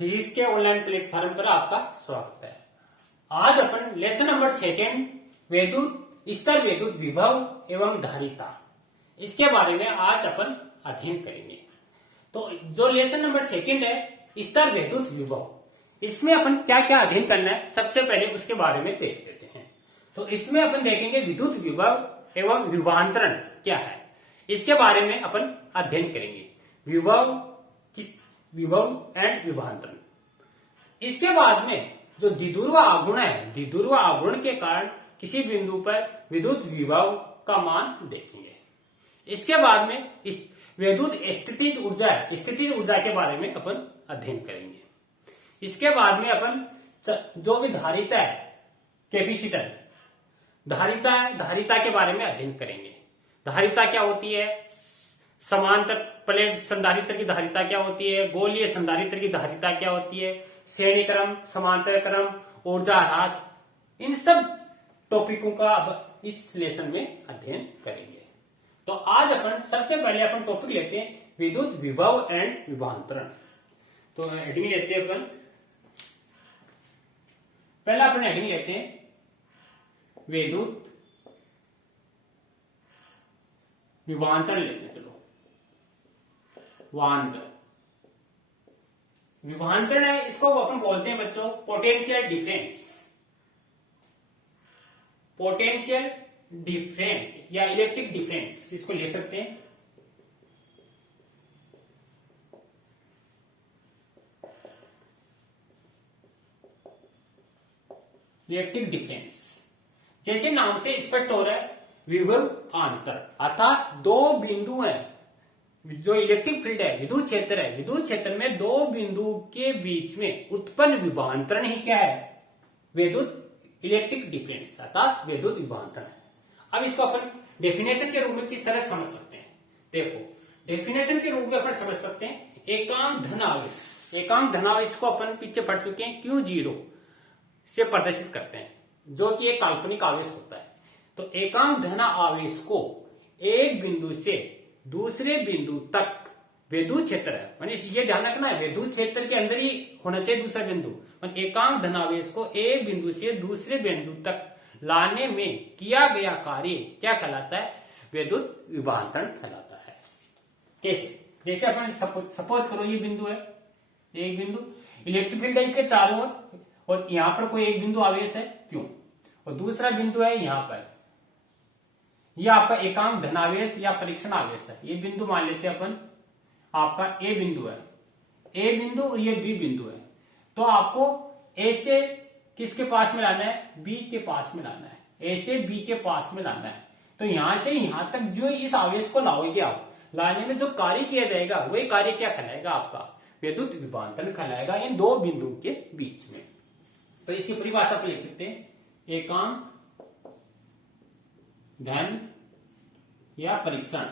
Physics के online platform पर आपका स्वागत है। आज अपन लेसन नंबर 2 विद्युत स्तर, विद्युत विभव एवं धारिता, इसके बारे में आज अपन अध्ययन करेंगे। तो जो लेसन नंबर 2 है स्तर, विद्युत विभव, इसमें अपन क्या क्या अध्ययन करना है सबसे पहले उसके बारे में देख लेते हैं। तो इसमें अपन देखेंगे विद्युत विभव एवं विभवांतरण क्या है, इसके बारे में अपन अध्ययन करेंगे। विभव एंड विभवांतरण। इसके बाद में जो द्विध्रुव आघूर्ण है, द्विध्रुव आघूर्ण के कारण किसी बिंदु पर विद्युत विभव का मान देखेंगे। इसके बाद में विद्युत स्थितिज ऊर्जा है, स्थितिज ऊर्जा के बारे में अपन अध्ययन करेंगे। इसके बाद में अपन जो भी धारिता है, कैपेसिटर, धारिता है, धारिता के बारे में अध्ययन करेंगे। धारिता क्या होती है, समांतर प्लेट संधारित्र की धारिता क्या होती है, गोलीय संधारित्र की धारिता क्या होती है, श्रेणी क्रम, समांतर क्रम, ऊर्जा ह्रास, इन सब टॉपिकों का अब इस लेसन में अध्ययन करेंगे। तो आज अपन सबसे पहले अपन टॉपिक लेते हैं विद्युत विभव एंड विभवांतरण। तो हेडिंग लेते हैं अपन, पहला अपन हेडिंग लेते हैं विद्युत विभवांतरण लेते हैं। चलो विभवांतरण है, इसको अपन बोलते हैं बच्चों पोटेंशियल डिफरेंस, पोटेंशियल डिफरेंस या इलेक्ट्रिक डिफरेंस, इसको ले सकते हैं। इलेक्ट्रिक डिफरेंस जैसे नाम से स्पष्ट हो रहा है, विभव अंतर, अर्थात दो बिंदु हैं। जो इलेक्ट्रिक फील्ड है, विद्युत क्षेत्र है, विद्युत क्षेत्र में दो बिंदु के बीच में उत्पन्न विभवांतरण ही क्या है, विद्युत इलेक्ट्रिक डिफरेंस अर्थात विद्युत विभवांतरण है। अब इसको अपन डेफिनेशन के रूप में किस तरह समझ सकते हैं, देखो डेफिनेशन के रूप में अपन समझ सकते हैं एकांक धन आवेश, एकांक धन आवेश को अपन पीछे पढ़ चुके हैं, Q0 से प्रदर्शित करते हैं, जो कि एक काल्पनिक आवेश होता है। तो एकांक धन आवेश को एक बिंदु से दूसरे बिंदु तक विद्युत क्षेत्र है, मानी ये ध्यान रखना है विद्युत क्षेत्र के अंदर ही होना चाहिए दूसरा बिंदु। एकांक धनावेश को एक बिंदु से दूसरे बिंदु तक लाने में किया गया कार्य क्या कहलाता है, विद्युत विभवांतरण कहलाता है। कैसे, जैसे अपन सपोज करो ये बिंदु है, एक बिंदु इलेक्ट्रिक फील्ड है इसके चारों ओर, और यहां पर कोई एक बिंदु आवेश है क्यों, और दूसरा बिंदु है यहां पर, यह आपका एकांक धनावेश या परीक्षण आवेश है। ये बिंदु मान लेते हैं अपन, आपका ए बिंदु है, ए बिंदु और ये बी बिंदु है। तो आपको ए से किसके पास में लाना है, बी के पास में लाना है, ए से बी के पास में लाना है। तो यहां से यहां तक जो इस आवेश को लाओगे आप, लाने में जो कार्य किया जाएगा वही कार्य क्या कहलाएगा, आपका विद्युत विभवांतरण कहलाएगा इन दो बिंदु के बीच में। तो इसकी परिभाषा पर लिख सकते हैं एकांक धन या परीक्षण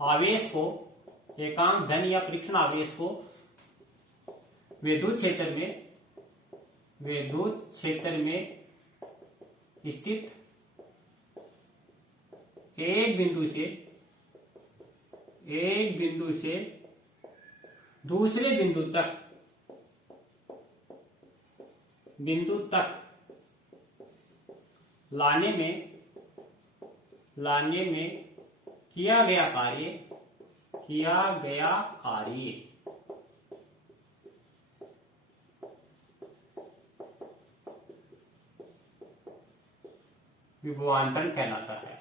आवेश को, एकांक धन या परीक्षण आवेश को विद्युत क्षेत्र में स्थित एक बिंदु से दूसरे बिंदु तक लाने में किया गया कार्य विभवांतरण कहलाता है।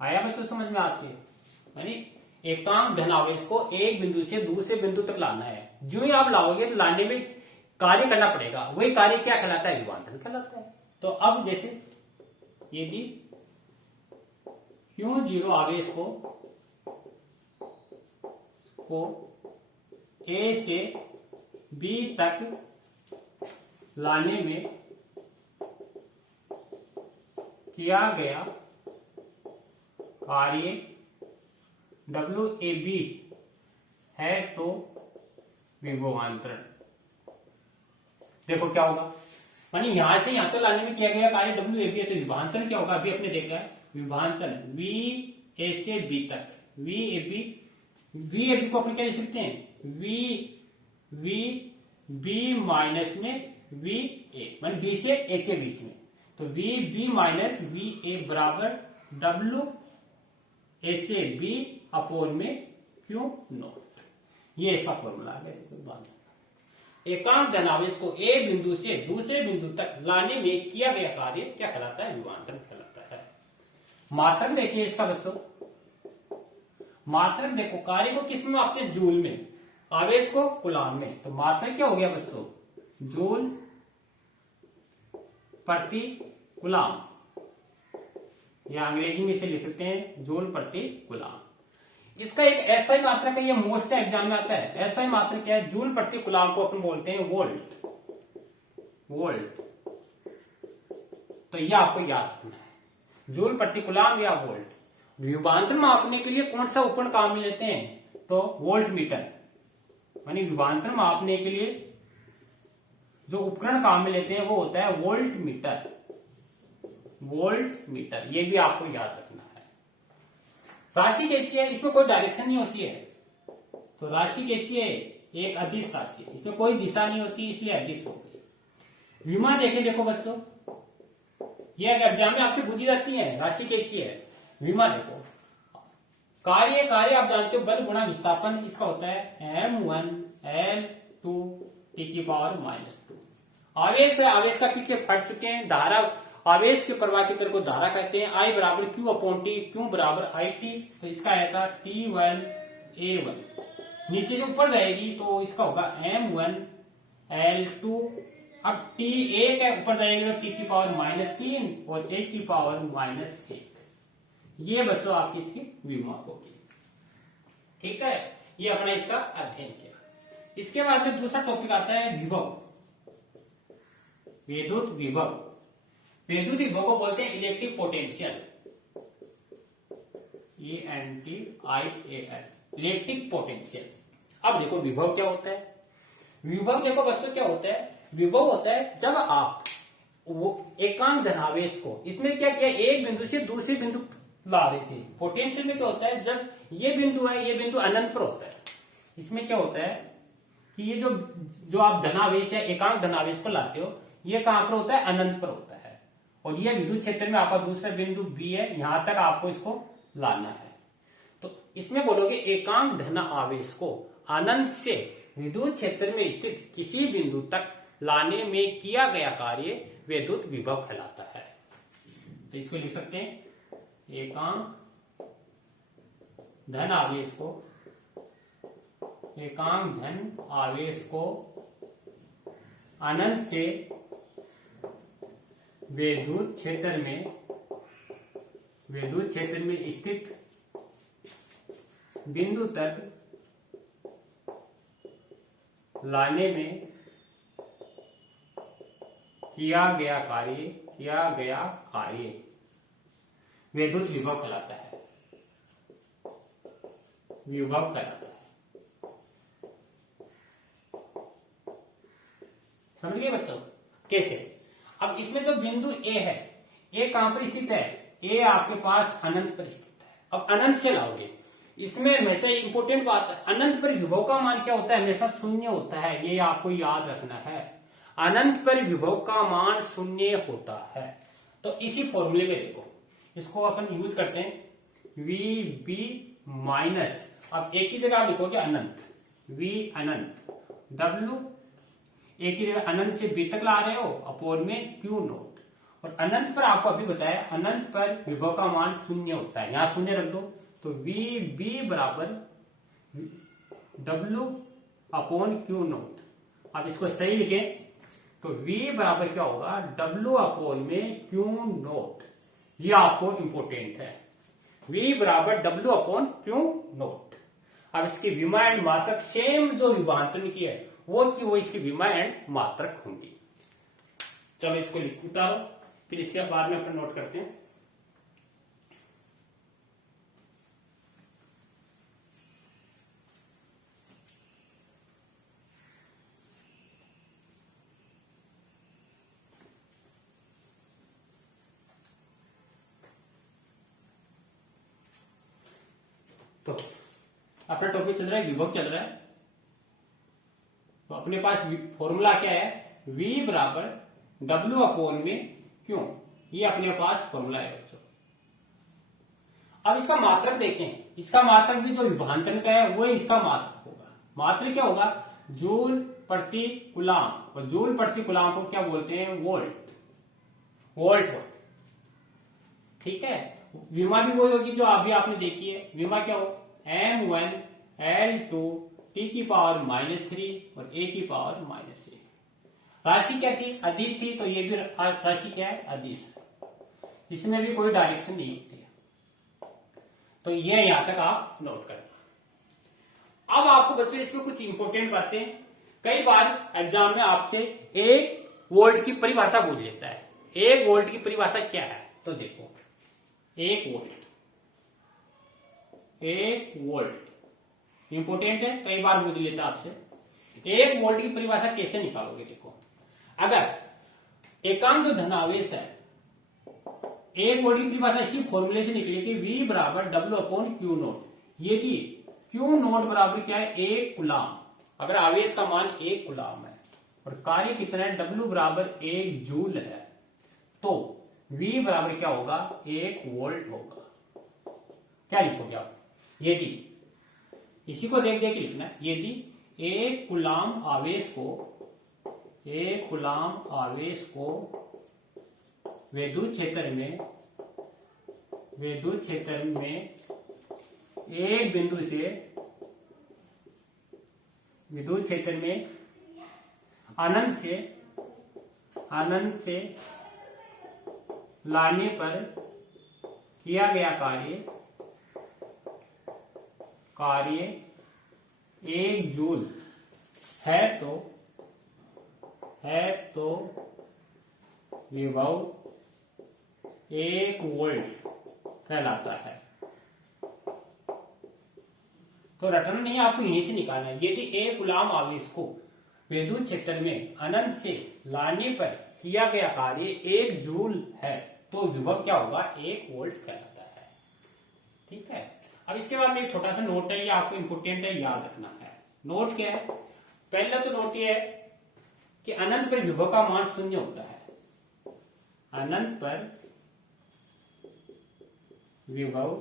आया बच्चों समझ में आपके, यानी एकांक धनावेश को एक बिंदु से दूसरे बिंदु तक लाना है, जो ही आप लाओगे तो लाने में कार्य करना पड़ेगा, वही कार्य क्या कहलाता है, विभवांतरण कहलाता है। तो अब जैसे यदि Q0 आवेश को ए से बी तक लाने में किया गया कार्य WAB है तो विभवांतरण, देखो क्या होगा, मानी यहां से यहां तक लाने में किया गया कार्य WAB है तो विभवांतरण क्या होगा, अभी अपने देखा है विभवांतरण V A से B तक, वी ए बी को अपन क्या लिख सकते हैं, वी बी माइनस में वी ए, मान बी से ए के बीच में, तो V B minus V A बराबर डब्ल्यू ए से बी अपोन में क्यू नॉट। ये इसका फॉर्मूला है। एकांक धनावेश को एक बिंदु से दूसरे बिंदु तक लाने में किया गया कार्य क्या कहलाता है, विभवांतर कहलाता है। मात्रक देखिए इसका बच्चों, मात्रक देखो कार्य को किस में मापते हैं, जूल में, आवेश को कूलाम में। तो मात्रक क्या हो गया बच्चों, जूल प्रति कूलाम, या अंग्रेजी में इसे लिख सकते हैं जूल प्रति कूलाम। इसका एक ऐसा ही मात्रक है, ये मोस्ट एग्जाम में आता है। ऐसा ही मात्रक क्या है, जूल प्रति कूलाम को अपन बोलते हैं वोल्ट। तो ये आपको याद रखना है, जूल प्रति कूलाम या वोल्ट। विभवांतर मापने के लिए कौन सा उपकरण काम में लेते हैं, तो वोल्ट मीटर। यानी विभवांतर मापने के लिए जो उपकरण काम में लेते हैं वो होता है वोल्ट मीटर। ये भी आपको याद रखना है। राशि कैसी है, इसमें कोई डायरेक्शन नहीं होती है, तो राशि कैसी है, एक अदिश राशि है, इसमें कोई दिशा नहीं होती, इसलिए अदिश हो गई। विमा देखो बच्चों, ये एग्जाम में आपसे पूछी जाती है, राशि कैसी है। विमा देखो, कार्य आप जानते हो, बल गुणा विस्थापन, इसका होता है m1 L2 टी की पावर -2। आवेश है, आवेश का पीछे फट चुके हैं। धारा, आवेश के प्रवाह के तल को धारा कहते हैं। I बराबर Q अपॉन टी, Q बराबर IT, तो इसका आया था T1 A1। नीचे जो ऊपर जाएगी तो इसका होगा M1 L2। अब T1 है, ऊपर जाएगी तो T की पावर -3 और A की पावर -1। ये बच्चों आपकी इसकी विमा होगी। ठीक है, ये अपना इसका अध्ययन किया। इसके बाद में दूसरा टॉपिक आता है विभव, विद्युत विभव। विद्युत विभव को बोलते हैं electric potential, ENTIAL, electric potential. अब देखो विभव क्या होता है। विभव देखो बच्चों क्या होता है, विभव होता है जब आप वो एकांक धनावेश को, इसमें क्या किया, एक बिंदु से दूसरे बिंदु ला रहे थे। पोटेंशियल में क्या होता है, जब ये बिंदु है, ये बिंदु अनंत पर होता है। इसमें क्या होता है कि ये जो आप धनावेश या एकांक धनावेश को लाते हो, ये कहां पर होता है, अनंत पर होता है। और ये विद्युत क्षेत्र में आपका दूसरा बिंदु बी है, यहां तक आपको इसको लाना है। तो इसमें बोलोगे एकांक धन आवेश को अनंत से विद्युत क्षेत्र में स्थित किसी बिंदु तक लाने में किया गया कार्य विद्युत विभव कहलाता है। तो इसको लिख सकते हैं, एकांक धन आवेश को, एकांक धन आवेश को अनंत से विद्युत क्षेत्र में स्थित बिंदु तक लाने में किया गया कार्य विद्युत विभव कहलाता है, विभव कहलाता है। समझ गए बच्चों कैसे। अब इसमें जो बिंदु ए है, ए कहां पर स्थित है, ए आपके पास अनंत पर स्थित है। अब अनंत से लाओगे, इसमें हमेशा इंपोर्टेंट बात है, अनंत पर विभव का मान क्या होता है, हमेशा शून्य होता है। ये आपको याद रखना है, अनंत पर विभव का मान शून्य होता है। तो इसी फॉर्मूले में देखो, इसको अपन यूज करते हैं, वी बी माइनस, अब एक ही जगह आप लिखोगे अनंत, वी अनंत, डब्ल्यू एक ही जगह अनंत से बी तक ला रहे हो, अपोन में क्यू नोट। और अनंत पर आपको अभी बताया, अनंत पर विभव का मान शून्य होता है, यहां शून्य रख दो। तो वी बी बराबर डब्ल्यू अपोन क्यू नोट। अब इसको सही लिखें तो V बराबर क्या होगा, W अपोन में क्यू नोट। ये आपको इंपोर्टेंट है, V बराबर W अपोन क्यू नोट। अब इसकी विमा एंड मात्रक सेम जो विभवांतर की है वो इसकी विमा एंड मात्रक होंगी। चलो इसको उतारो, फिर इसके बाद में अपन नोट करते हैं। तो अपना टॉपिक चल रहा है विभव चल रहा है, तो अपने पास फॉर्मूला क्या है, V बराबर W अपॉन में क्यों, ये अपने पास फॉर्मूला है बच्चों। अब इसका मात्रक देखें, इसका मात्रक भी जो विभाजन का है वो इसका मात्रक होगा। मात्रक क्या होगा, जूल प्रति कूलाम, और जूल प्रति कूलाम को क्या बोलते हैं, वोल्ट, वोल्ट वोल्ट। ठीक है, विमा भी वही होगी जो अभी आपने देखी है। विमा क्या हो, M1 L2 T की पावर -3 और A की पावर -1। राशि क्या थी, अदिश थी, तो ये भी राशि क्या है, अदिश। इसमें भी कोई डायरेक्शन नहीं होती है, तो ये यहां तक आप नोट करना। अब आपको बच्चों इसमें कुछ इंपॉर्टेंट बातें, कई बार एग्जाम में आपसे 1 वोल्ट की परिभाषा पूछ लेता है। 1 वोल्ट की परिभाषा क्या है, तो देखो 1 वोल्ट, 1 वोल्ट इंपोर्टेंट है, कई बार पूछ लेता आपसे। 1 वोल्ट की परिभाषा कैसे निकालोगे, देखो अगर एकांक जो धनावेश है, 1 वोल्ट की परिभाषा इसी फॉर्मूले से निकलेगी, V बराबर W अपॉन क्यू नोट। यदि क्यू नोट बराबर क्या है, 1 कूलाम, अगर आवेश का मान 1 कूलाम है और कार्य कितना है, W बराबर 1 जूल है, तो V बराबर क्या होगा, 1 वोल्ट होगा। क्या लिखोगे आप, यदि, इसी को देख देख लिखना है, यदि 1 कूलाम आवेश को, 1 कूलाम आवेश को विद्युत क्षेत्र में, विद्युत क्षेत्र में एक बिंदु से, विद्युत क्षेत्र में अनंत से, अनंत से लाने पर किया गया कार्य, कार्य 1 जूल है, तो विभव 1 वोल्ट कहलाता है। तो रटना नहीं, आपको यहीं से निकालना है। यदि 1 कूलाम आवेश को विद्युत क्षेत्र में अनंत से लाने पर किया गया कार्य 1 जूल है, तो विभव क्या होगा, 1 वोल्ट कहलाता है। ठीक है, अब इसके बाद में एक छोटा सा नोट है, ये आपको इंपोर्टेंट है, याद रखना है। नोट क्या है, पहला तो नोट ये है कि अनंत पर विभव का मान 0 होता है। अनंत पर विभव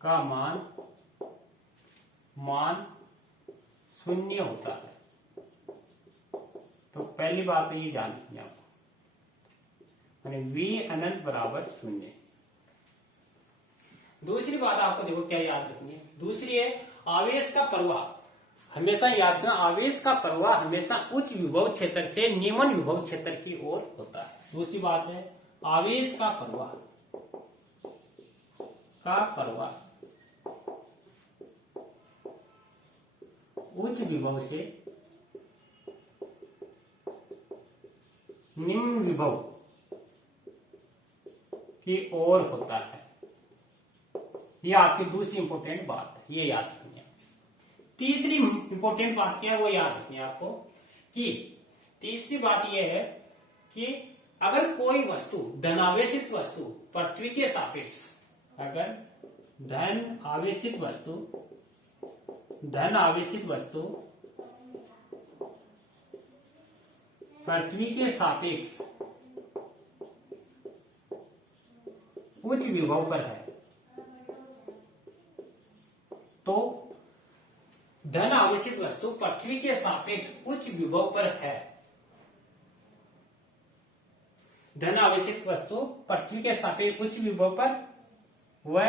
का मान 0 होता है। तो पहली बात तो ये जान लीजिए आपको, यानी V अनंत बराबर 0। दूसरी बात आपको देखो क्या याद रखनी है, दूसरी है आवेश का प्रवाह। हमेशा याद रखना, आवेश का प्रवाह हमेशा उच्च विभव क्षेत्र से निम्न विभव क्षेत्र की ओर होता है। दूसरी बात है आवेश का प्रवाह, उच्च विभव से निम्न विभव की ओर होता है। यह आपकी दूसरी इंपॉर्टेंट बात है, ये याद रखनी है। तीसरी इंपॉर्टेंट बात क्या है, वो याद रखनी है आपको, कि तीसरी बात यह है कि अगर कोई वस्तु, धनावेशित वस्तु पृथ्वी के सापेक्ष, अगर धन आवेशित वस्तु पृथ्वी के सापेक्ष उच्च विभव पर है, तो धन आवेशित वस्तु पृथ्वी के सापेक्ष उच्च विभव पर है, धन आवेशित वस्तु पृथ्वी के सापेक्ष उच्च विभव पर, वह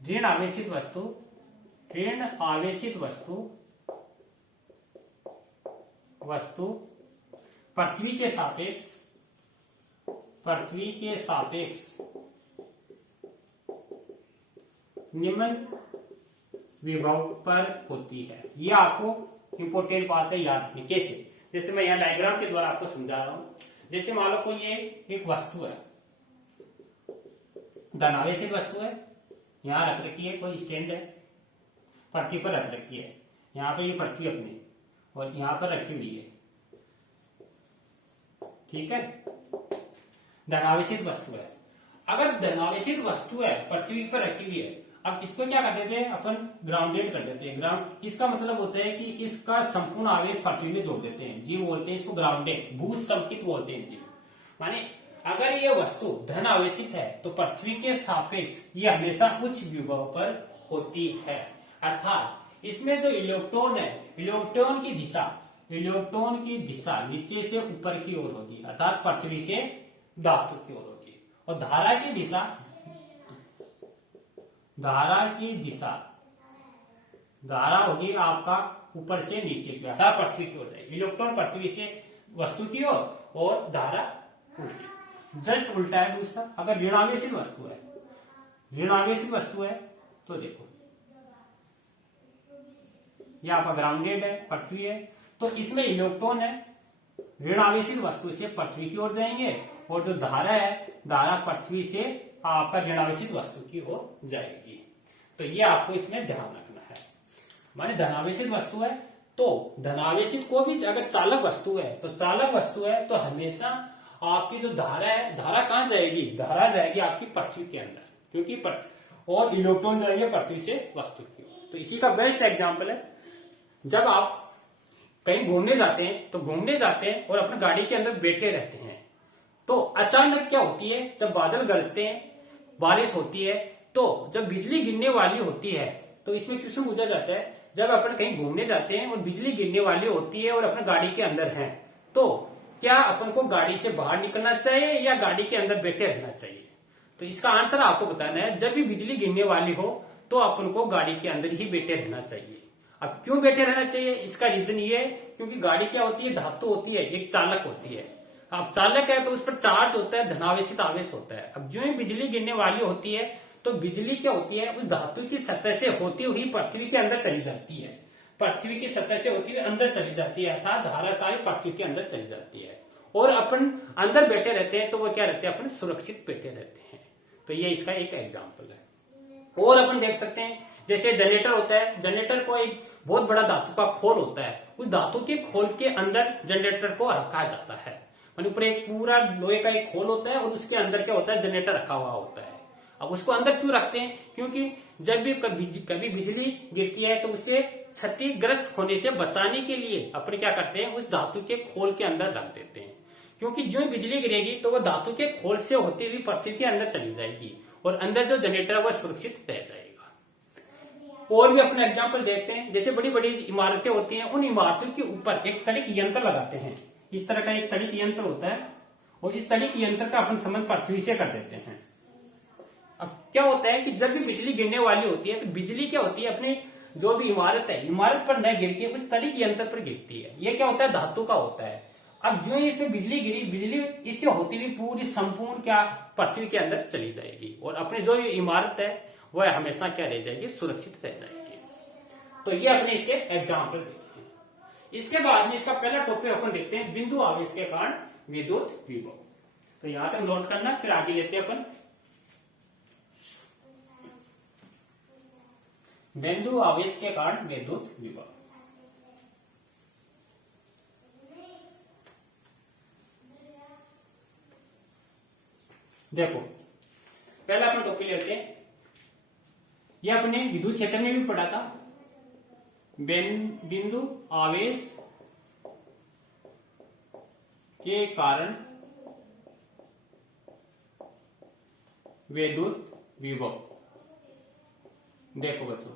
ऋण आवेशित वस्तु पृथ्वी के सापेक्ष निम्न विभव पर होती है। यह आपको इंपोर्टेंट बात है, याद रखनी। कैसे, जैसे मैं यहां डायग्राम के द्वारा आपको समझा रहा हूं। जैसे मान लो कोई ये एक वस्तु है, धनावेशित वस्तु है, यहां रख रखी है, कोई स्टैंड है, पृथ्वी पर रख रखी है, यहां पर ये पृथ्वी अपनी, और यहां पर रखी हुई है। ठीक है, धनावेशित वस्तु है। अगर धनावेशित वस्तु है, पृथ्वी पर रखी हुई है, अब इसको क्या कर देते हैं अपन, ग्राउंडेड कर देते हैं। ग्राउंड इसका मतलब होता है कि इसका संपूर्ण आवेश पृथ्वी में जोड़ देते हैं, जी बोलते हैं इसको ग्राउंडेड, भू संकित बोलते हैं जी। माने अगर ये वस्तु धन आवेशित है तो पृथ्वी के सापेक्ष ये हमेशा उच्च विभव पर होती है, अर्थात इसमें जो इलेक्ट्रॉन है, इलेक्ट्रॉन की दिशा नीचे से ऊपर की ओर होगी, अर्थात पृथ्वी से धातु की ओर होगी। और धारा की धारा होगी आपका ऊपर से नीचे की, अर्थात पृथ्वी की ओर जाएगी। इलेक्ट्रॉन पृथ्वी से वस्तु की ओर और धारा उल्टी, जस्ट उल्टा है दूसरा। अगर ऋणावेशित वस्तु है तो देखो ये आपका ग्राउंडेड है, पृथ्वी है, तो इसमें इलेक्ट्रॉन है, ऋणावेशित वस्तु से पृथ्वी की ओर जाएंगे, और जो धारा है, धारा पृथ्वी से आपका ऋणावेशित वस्तु की ओर जाएगी। तो ये आपको इसमें ध्यान रखना है। माने धनावेशित वस्तु है तो धनावेशित को भी, अगर चालक वस्तु है तो हमेशा आपकी जो धारा है, धारा कहां जाएगी, धारा जाएगी आपकी पृथ्वी के अंदर, क्योंकि और इलेक्ट्रॉन जाएंगे पृथ्वी से वस्तु की ओर। तो इसी का बेस्ट एग्जाम्पल है, जब आप कहीं घूमने जाते हैं और अपनी गाड़ी के अंदर बैठे रहते हैं, तो अचानक क्या होती है, जब बादल गरजते हैं, बारिश होती है, तो जब बिजली गिरने वाली होती है, तो इसमें क्वेश्चन पूछा जाता है, जब अपन कहीं घूमने जाते हैं और बिजली गिरने वाली होती है और अपने गाड़ी के अंदर हैं, तो क्या अपन को गाड़ी से बाहर निकलना चाहिए या गाड़ी के अंदर बैठे रहना चाहिए? तो इसका आंसर आपको बताना है, जब भी बिजली गिरने वाली हो तो अपन को गाड़ी के अंदर ही बैठे रहना चाहिए। अब क्यों बैठे रहना चाहिए, इसका रीजन ये है, क्योंकि गाड़ी क्या होती है, धातु होती है, एक चालक होती है। अब चालक है तो उस पर चार्ज होता है, धनावेशित आवेश होता है। अब जो ही बिजली गिरने वाली होती है तो बिजली क्या होती है, उस धातु की सतह से होती हुई पृथ्वी के अंदर चली जाती है, पृथ्वी की सतह से होती हुई अंदर चली जाती है, अर्थात धारा सारी पृथ्वी के अंदर चली जाती है। और अपन अंदर बैठे रहते हैं तो वो क्या रहते हैं, अपन सुरक्षित बैठे रहते हैं। तो ये इसका एक एग्जाम्पल है। और अपन देख सकते हैं, जैसे जनरेटर होता है, जनरेटर को एक बहुत बड़ा धातु का खोल होता है, उस धातु के खोल के अंदर जनरेटर को रखा जाता है। मान ऊपर एक पूरा लोहे का एक खोल होता है और उसके अंदर क्या होता है, जनरेटर रखा हुआ होता है। अब उसको अंदर क्यों रखते हैं, क्योंकि जब भी कभी बिजली गिरती है तो उसे क्षतिग्रस्त होने से बचाने के लिए अपन क्या करते हैं, उस धातु के खोल के अंदर रख देते हैं। क्योंकि जो बिजली गिरेगी तो वो धातु के खोल से होती हुई पृथ्वी के अंदर चली जाएगी और अंदर जो जनरेटर है वह सुरक्षित रह जाएगा। और भी अपने एग्जाम्पल देखते हैं, जैसे बड़ी बड़ी इमारतें होती हैं, उन इमारतों के ऊपर एक तड़िक यंत्र लगाते हैं। इस तरह का एक तड़िक यंत्र होता है और इस तड़िक यंत्र का अपन संबंध पृथ्वी से कर देते हैं। अब क्या होता है कि जब भी बिजली गिरने वाली होती है तो बिजली क्या होती है, अपने जो भी इमारत है, इमारत पर न गिर के उस तड़िक यंत्र पर गिरती है। ये क्या होता है, धातु का होता है। अब जो ही इसमें बिजली गिरी, बिजली इससे होती हुई पूरी संपूर्ण क्या पृथ्वी के अंदर चली जाएगी और अपने जो ये इमारत है वह हमेशा क्या रह जाएगी, सुरक्षित रह जाएगी। तो ये अपने इसके एग्जाम्पल देखे हैं। इसके बाद में इसका पहला टॉपिक अपन देखते हैं, बिंदु आवेश के कारण विद्युत विभव। तो यहां तक नोट करना, फिर आगे लेते हैं अपन बिंदु आवेश के कारण विद्युत विभव। देखो पहला अपन टॉपिक लेते हैं, यह अपने विद्युत क्षेत्र में भी पढ़ा था, बिंदु आवेश के कारण विद्युत विभव। देखो बच्चों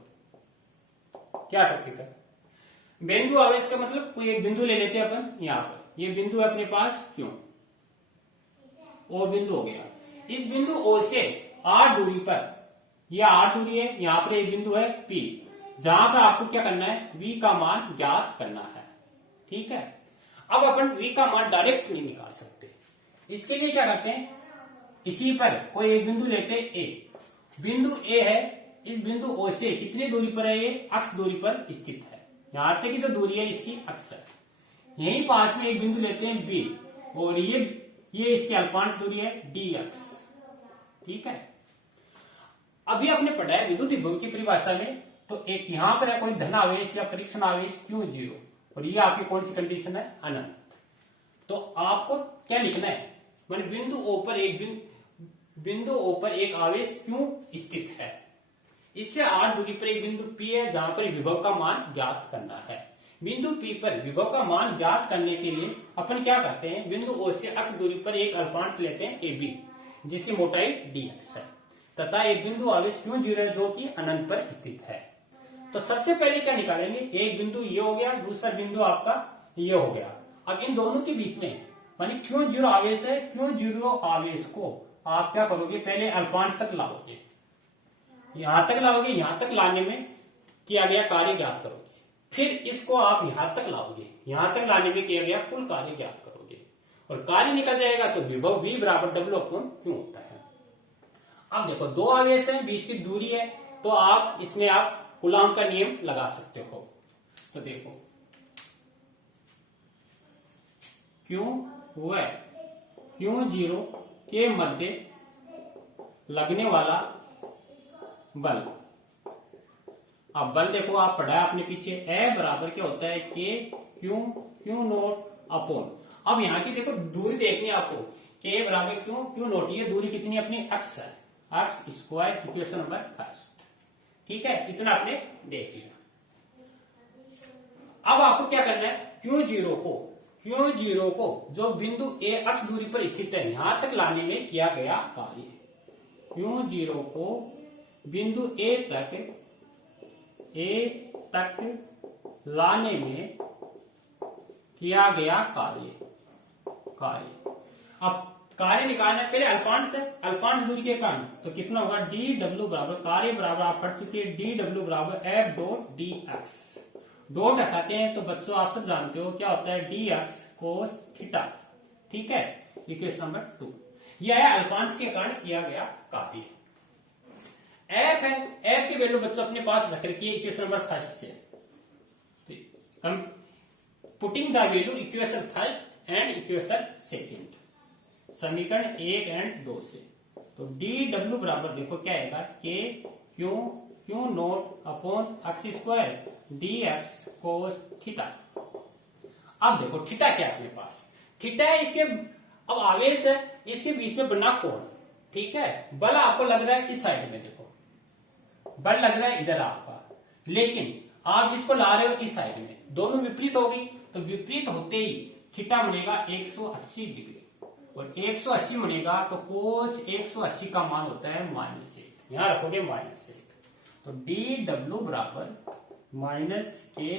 क्या टॉपिक है, बिंदु आवेश का मतलब कोई एक बिंदु ले लेते हैं अपन, यहां पर ये बिंदु है अपने पास, क्यों ओ बिंदु हो गया। इस बिंदु ओ से r दूरी पर, यह r दूरी है, यहां पर एक बिंदु है P, जहां पर आपको क्या करना है, V का मान ज्ञात करना है। ठीक है, अब अपन V का मान डायरेक्ट नहीं निकाल सकते, इसके लिए क्या करते हैं, इसी पर कोई एक बिंदु लेते हैं A, बिंदु A है, इस बिंदु O से कितनी दूरी पर है, ये अक्ष दूरी पर स्थित है। यहां तक की जो दूरी है इसकी अक्ष है। यहीं पास में एक बिंदु लेते हैं B और ये इसकी अल्पांश दूरी है dx। ठीक है, अभी आपने पढ़ा है विद्युत विभव की परिभाषा में, तो एक यहां पर है कोई धन आवेश या परीक्षण आवेश Q 0 और ये आपकी कौन सी कंडीशन है, अनंत। तो आपको क्या लिखना है, बिंदु O पर एक आवेश Q स्थित है, इससे r दूरी पर एक बिंदु P है जहां पर विभव का मान ज्ञात करना है। बिंदु P पर विभव का मान ज्ञात करने के लिए अपन क्या करते हैं, बिंदु O से अक्ष दूरी पर एक अल्पांश लेते हैं AB, जिसकी मोटाई dx है, तथा एक बिंदु आवेश Q0 है जो कि अनंत पर स्थित है। तो सबसे पहले क्या निकालेंगे, एक बिंदु ये हो गया, दूसरा बिंदु आपका ये हो गया। अब इन दोनों के बीच में मानी Q0 आवेश है, Q0 आवेश को आप क्या करोगे, पहले अल्पांश तक लाओगे, यहां तक लाओगे, यहां तक लाने में किया गया कार्य ज्ञात करोगे, फिर इसको आप यहां तक लाओगे, यहां तक लाने में किया गया कुल कार्य ज्ञात करोगे, और कार्य निकल जाएगा तो विभव V बराबर W/Q होता है। अब देखो दो आवेश हैं, बीच की दूरी है, तो आप इसमें आप कूलॉम का नियम लगा सकते हो। तो देखो Q व Q0 के मध्य लगने वाला बल, अब बल देखो आप पढ़ा है अपने पीछे, ए बराबर क्या होता है, के क्यू नोट अपॉन, अब यहाँ की देखो दूरी देखनी है आपको, के बराबर क्यू नोट, ये दूरी कितनी अपनी x है, x square, equation number first, ठीक है, इतना आपने देख लिया। अब आपको क्या करना है, Q0 को जो बिंदु A अक्ष दूरी पर स्थित है यहां तक लाने में किया गया कार्य, Q0 को बिंदु A तक लाने में किया गया कार्य। अब कार्य निकालना है, पहले अल्पांश है, अल्पांश दूरी के कारण तो कितना होगा, dw बराबर, कार्य बराबर आप पढ़ चुके हैं, dw बराबर f डॉट dx, डॉट हटाते हैं तो बच्चों आप सब जानते हो क्या होता है, dx cos थीटा, ठीक है, इक्वेशन नंबर 2। यह है अल्पांश के कारण किया गया कार्य। एफ है, एफ की वैल्यू बच्चों अपने पास रख रखी है इक्वेशन नंबर फर्स्ट से, putting the value equation first and equation second, समीकरण 1 एंड 2 से, तो dw बराबर देखो क्या आएगा, के Q naught upon x square dx cos theta. अब देखो थीटा क्या है अपने पास, थीटा है इसके, अब आवेश है, इसके बीच में बना कोण, ठीक है, बल आपको लग रहा है इस साइड में, देखो बल लग रहा है इधर आपका, लेकिन आप इसको ला रहे हो इस साइड में, दोनों विपरीत हो गई, तो विपरीत होते ही थीटा बनेगा 180 डिग्री, और 180 बनेगा तो कोस 180 का मान होता है -1, यहां रखोगे -1, तो dw बराबर माइनस के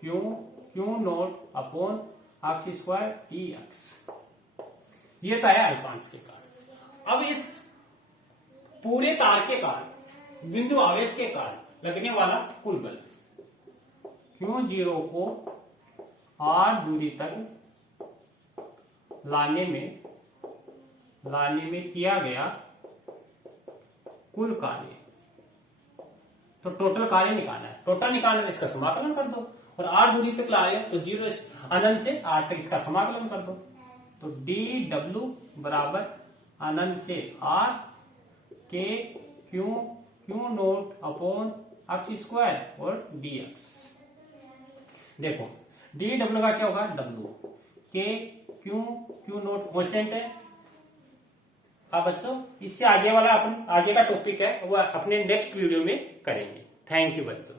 Q naught upon x square dx, ये तो है अल्पांश के कारण। अब इस पूरे तार के कारण, बिंदु आवेश के कारण लगने वाला कुल बल, Q0 को r दूरी तक लाने में किया गया कुल कार्य, तो टोटल कार्य निकालना है, टोटल निकालना है, इसका समाकलन कर दो, और r दूरी तक ला रहे हो तो 0 अनंत से r तक इसका समाकलन कर दो, तो dw बराबर अनंत से r के Q naught upon x square और dx। देखो dw का क्या होगा, w के क्यू नोट कांस्टेंट है। अब बच्चों इससे आगे वाला अपन आगे का टॉपिक है वो अपने नेक्स्ट वीडियो में करेंगे। थैंक यू बच्चों।